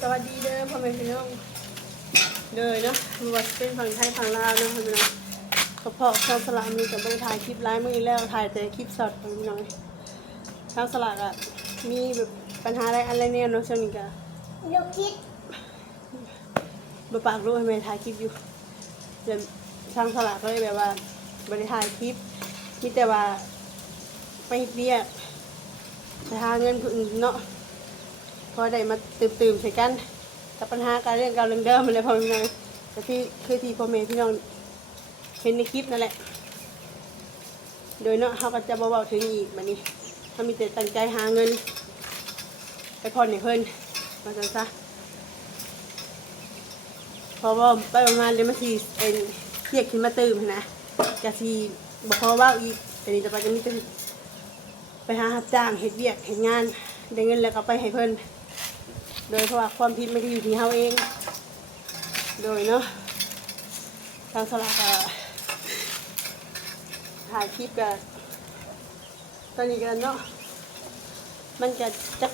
สวัสดีเด้อพ่อแม่พี่น้องเด้อเนาะไมันว่าเป็นฝั่งไทยฝั่งลาวเนาะพ่อพี่น้องขอพอชาวสลามีกับไปถ่ายคลิปไลฟ์มือแล้วถ่ายแต่คลิปสดพ่อพี่น้องชาวสลากอะมีแบบปัญหาอะไรอะไรเนี่ยเนาะช่วงนี้ก็ลูกคิดบปากรู้ให้แม่ถ่ายคลิปอยู่เดี๋ยวช่างสลากก็เลยแบบว่าบริถ่ายคลิปมีแต่ว่าไปเฮ็ดเบี้ยกไปหาเงินคนอื่นเนาะ อได้มาตื่มๆใส่กันกับปัญหาการเรื่องเก่าเรื่องเดิมมาเลยพ่อพี่น้องแต่ที่คือที่พ่อแม่พี่น้องเห็นในคลิปนั่นแหละ โดยเนาะเขาก็จะเบาๆถึงอีกแบบนี้เขามีแต่ตั้งใจหาเงิน ไปผ่อนให้เพิ่นมาจังซะเพราะว่าไปประมาณเดือนมาทีเป็นเรียกขึ้นมาตื่มนะกะทีบอกเขาว่าอีกแต่นี้จะไปก็มีแต่ไปหารับจ้างเฮ็ดเวียกเฮ็ดงานได้เงินแล้วก็ไปให้เพิ่น โดยเพราะว่าความผิดมันก็อยู่ที่เฮาเอง โดยเนาะทางสลากก็ถ่ายคลิปกันตอนนี้กันเนาะมันจะจัก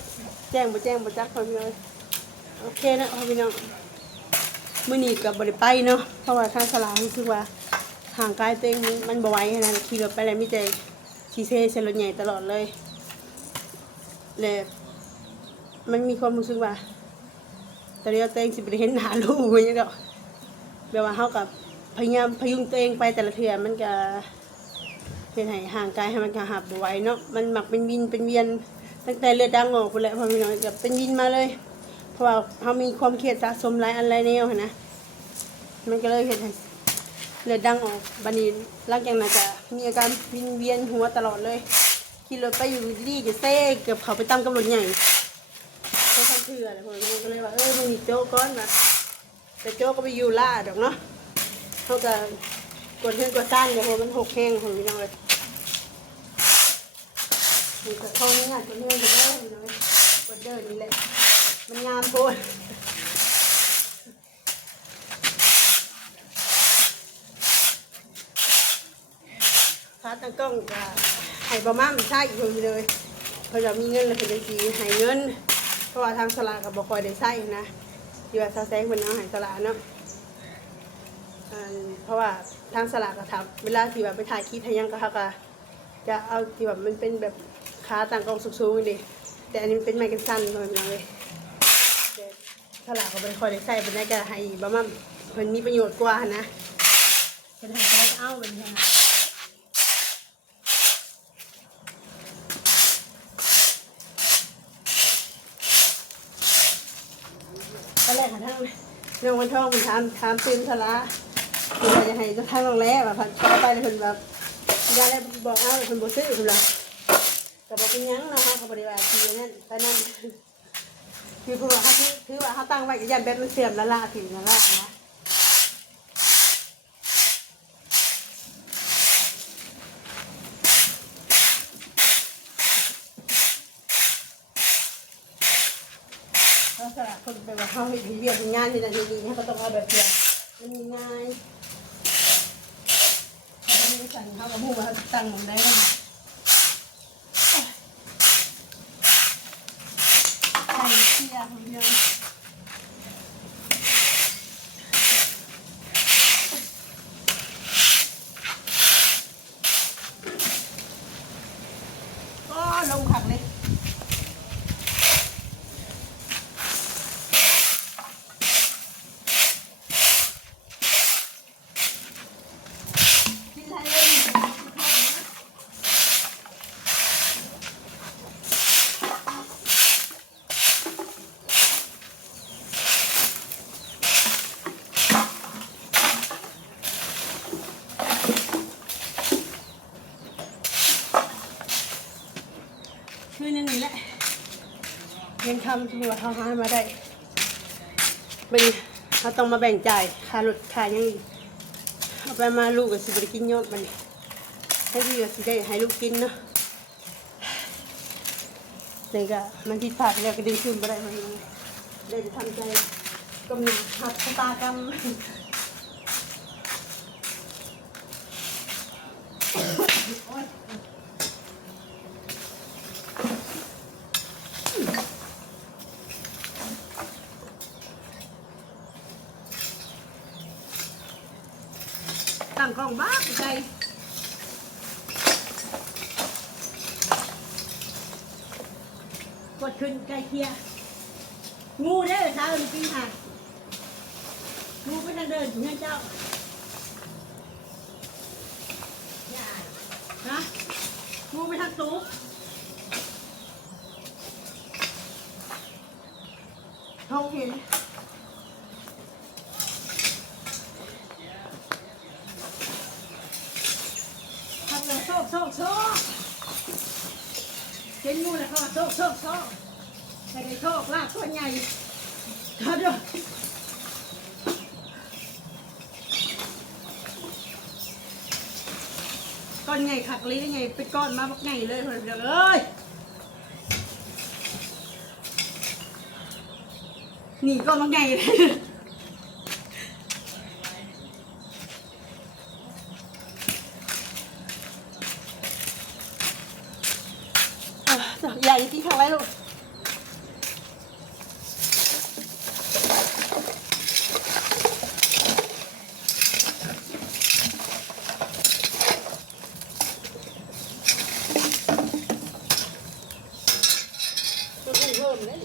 แจ้งบ่แจ้งบ่จักพอพี่น้องโอเคนะพอพี่น้องมื่อนี้กับบริไปเนาะเพราะว่าทางสลารู้สึกว่าห่างกายตัวเองมันบไหวนาดนั้นขี่รถไปแล้วมีแต่ขี่เซ่เซรถใหญ่ตลอดเลยเลย มันมีความรู้สึกว่าตอนนี้ตัวเองสิบได้เห็นหน้าลูกอย่างเงี้ยดอกแบบว่าเขากับพยายามพยุงตัวเองไปแต่ละเทื่อมันก็เห็นให้ห่างกายให้มันกระหับไหวเนาะมันหมักเป็นวินเป็นเวียนตั้งแต่เลือดดังออกไปแล้วพอมีน้อยกับเป็นวินมาเลย เพราะว่าเขามีความเครียดสะสมหลายอันหลายแนวหั้นนะมันก็เลยเห็นให้เลือดดังออกบันนี้หลังจากนั้นก็มีอาการวินเวียนหัวตลอดเลยขี่รถไปอยู่ดีจะเซ่เกือบเขาไปตั้งกำหนดใหญ่ เถื่อเลยผมก็เลยว่าเออมึงมีโจ๊กก้อนนะแต่โจ๊กก็ไปอยู่ล่าดอกเนาะเขาก็กดเฮือนกดซ่านเดี๋ยวมันหกแห้งของพี่น้องเลยมีกระท้องนี่งานกดเฮือนกดเดินพี่น้องเลยกดเดินนี่แหละมันงามโพดขาตั้งกล้องก็ให้ประมาณใช่อีกคนเลยเพราะเรามีเงินแล้วเป็นสีให้เงิน ราะว่าทางสลากกับบคอยได้ใช้นะที่ว่าซาแซงเป็นเอาให้สลากเนาะเพราะว่าทางสลากก็ทำเวลาที่แบบไปถ่ายคลิปให้ยังก็เขาก็จะเอาที่แบบมันเป็นแบบขาตั้งกองสูงๆดิแต่อันนี้มันเป็นไมค์กันสั้นเลยน้องเลยถ้าหลากก็ไปคอยได้ใส่เป็นได้ก็ให้บ้ามั่มเพิ่นมีประโยชน์กว่านะเพิ่นให้ก็ได้เอาเป็นยังตอนแรกค่ะทั้ง น้องวันทองมันถามถามตื่นสาระคือว่าจะให้จะทั้งโรงแรมแบบพันเข้าไปเลยคนแบบยาแล้วบอกเอาคนบอกซื้อคนละก็บอกเป็นยังเนาะเขาก็บ่ได้ว่าทีนั่นตอนนั้นคือคือว่าเขาคือว่าเขาตั้งไว้ยันแบบมันเสื่อมแล้วล่ะถึงแล้วล่ะนะ เขาสละคนแบบว่าเขาเห็นเรียนงานที่นั่นที่นี่เขาต้องเอาแบบเดียวมันมีง่ายเขาไม่ได้สั่งเขากับผู้ว่าตั้งหมดได้เลยใส่เสียของเดียว ก็ลงขักเลยกินอะไรเลย คือนั่นนี่แหละเงินคำที่ว่าเขาหามาได้เป็นเขาต้องมาแบ่งจ่ายค่ารถค่ายังอีกเอาไปมาลูกก็สิบริกินยอดมันให้ดีก็สิได้ให้ลูกกินเนาะเลยก็มันผิดพลาดแล้วก็ดึงคืนไปได้มันได้จะทำใจกำลังหักชะตากรรม ตังของบ้าใจกดขึ้นไกลเคียงูเด้อเช้าจริงค่ะงูไปทางเดินถึงเจ้านะงูไปทางตู้ท้องเห็น ทำเลยโชคโชคโชคเห็นงูแล้วเขาว่า โชคโชคโชคแต่ได้โชคลาภตัวใหญ่เขาดูก้อนใหญ่ขักลิ้นใหญ่เป็นก้อนมาบักใหญ่เลยเพื่อนเอ้ยนี่ก้อนบักใหญ่เลย ใหญ่ที่ข้างไว้ลูกเพิ่มเลย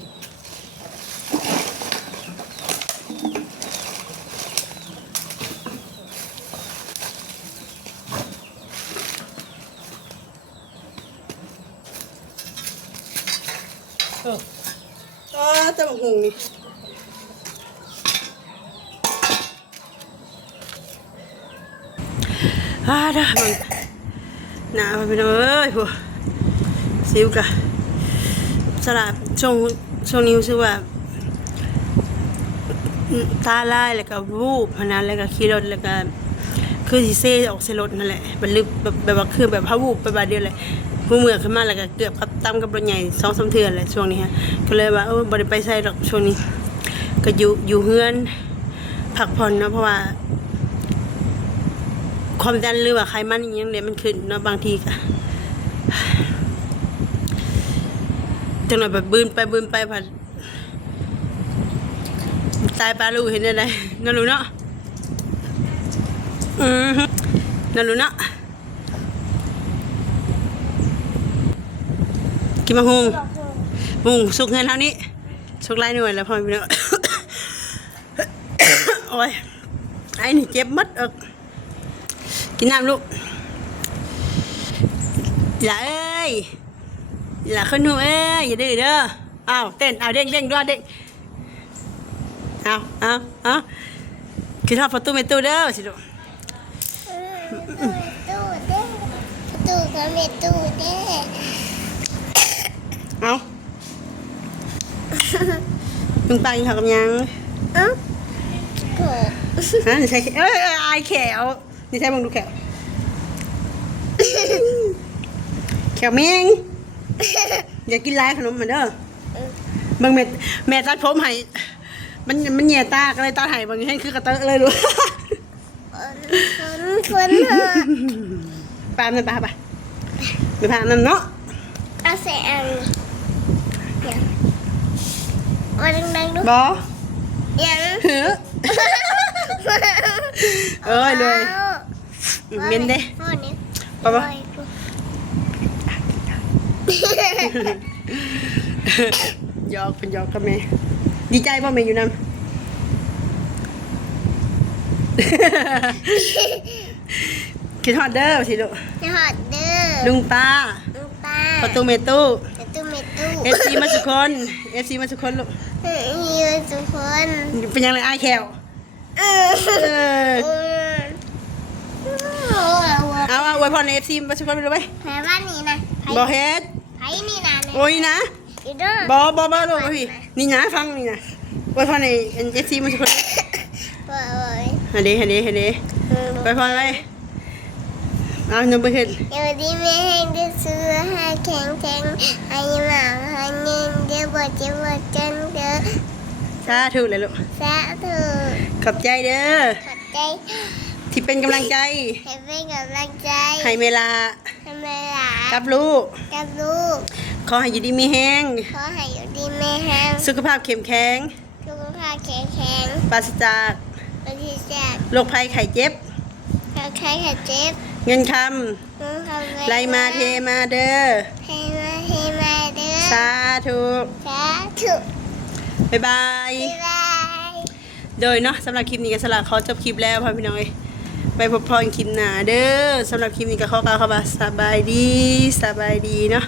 เอออ๋อจะ บอกหงนี่อ่าด้อมันหนาวไปหน่อยเอ้ยพวกสิวกะสลับช่วงช่วงนี้รู้สึกว่าตาลายแล้วก็วูบพะนั้นแล้วก็ขี่รถแล้วก็คือสิเซ่ออกเซรถนั่นแหละมันลึกแบบแบบว่าคือแบบพะวูบไปบาดเดียวเลย ผู้เมื่อขึ้นมาแล้วก็เกือบกับตั้มกับรถใหญ่สองสามเทือนเลยช่วงนี้ฮะก็เลยว่าเออบ่ไดไปใส่ดอกช่วงนี้ ก็อยู่อยู่เฮือนพักผ่อนเนาะเพราะว่า ความดันหรือว่าไขมันอหยังเนี่ยมันขึ้นเนาะบางทีก็จังหน่อยแบบบืนไปบืนไปผัดตายปลาลูกเห็นได้ไดนั่นรู้เนาะอือฮึนั่นรู้เนาะ กินมะฮุงบอกเลยมุงสุกเงินเท่านี้ สุกไล่หน่วยแล้วพอพี่น้องโอ้ยไอ้นี่เจ็บมัดเอกกินน้ำลูกอย่าเอ้ยอย่าขึ้นหนูเอ้ยอย่าดื้อเด้ออ้าวเต้นอ้าวเด้งเด้งด้วยเด้งเอาเอาเอากินทอดประตูไม่ตู้เด้อสิลูกเออตู้เด้ประตูก็มีตู้เด้ เอามึงปังเขากับยังเอ้าโถฮะนี่ใช่เอ้ยเอ้ยอายแขวนี่ใช่มึงดูแขวแขวเมงอย่ากินลายขนมเหมือนเด้อบางแม่แม่ตัดผมให้มันมันเหยียดตาก็เลยตัดให้บางให้คือกระเตอะเลยดูคนคนเถอะปามนั่นปาไปไปพานั่นเนาะเอาใส่อันอย่าง มาดังๆดูบออย่างเฮ้อเอ้ยเลยเมนเด้พ่อนี่ปะปะหยอกเป็นหยอกกับแม่ดีใจป่ะแม่อยู่นั่นคิดฮอดเด้อสิลูกจะหอดเด้อลุงป้าลุงป้าประตูเมตู้จะตู้เมตู้เอฟซีมาสุกคนเอฟซีมาสุกคนลูก เฮ้ยทุกคนเป็นยังไงอายแขวเออเออเออโอ้โหเอาเอาไว้พอในเอฟซีมาสุกคนไปเลยไปแพ้บ้านนี้นะไผ่บอเฮ็ดไผ่นี่นะเนี่ยโอ้ยนะอีเด้อบอบอบอลูกพี่นี่นะฟังนี่นะไว้พอในเอฟซีมาสุกคนโอ้ยฮันดีฮันดีฮันดีเออไปพอไป เอาหนุ่มไปขึ้นเดี๋ยวดีไม่ให้ได้ซื้อให้แข็งแข็งให้หมาให้เงินเดี๋ยวบดจะบดจนเด้อสาธุเลยลูกสาธุขอบใจเด้อขอบใจที่เป็นกำลังใจให้เป็นกำลังใจให้เวลาให้เวลากับลูกกับลูกขอให้อยู่ดีมีแห้งขอให้อยู่ดีไม่แห้งสุขภาพเข้มแข็งสุขภาพแข็งแข็งปราศจากปฏิเสธโรคภัยไข้เจ็บใครก็ใครขัดเจ็บ เงินคน้องทำำไลมาเทมาเด้อให้มาให้มาเด้อสาธุสาธุบ๊ายบายบ๊ายบายโดยเนาะสำหรับคลิปนี้ก็สละเขาจบคลิปแล้วพ่อพี่น้องเอ้ยไปพบพรคลิปหน้าเด้อสำหรับคลิปนี้ก็ขอกล่าวคำว่าสบายดีสบายดีเนาะ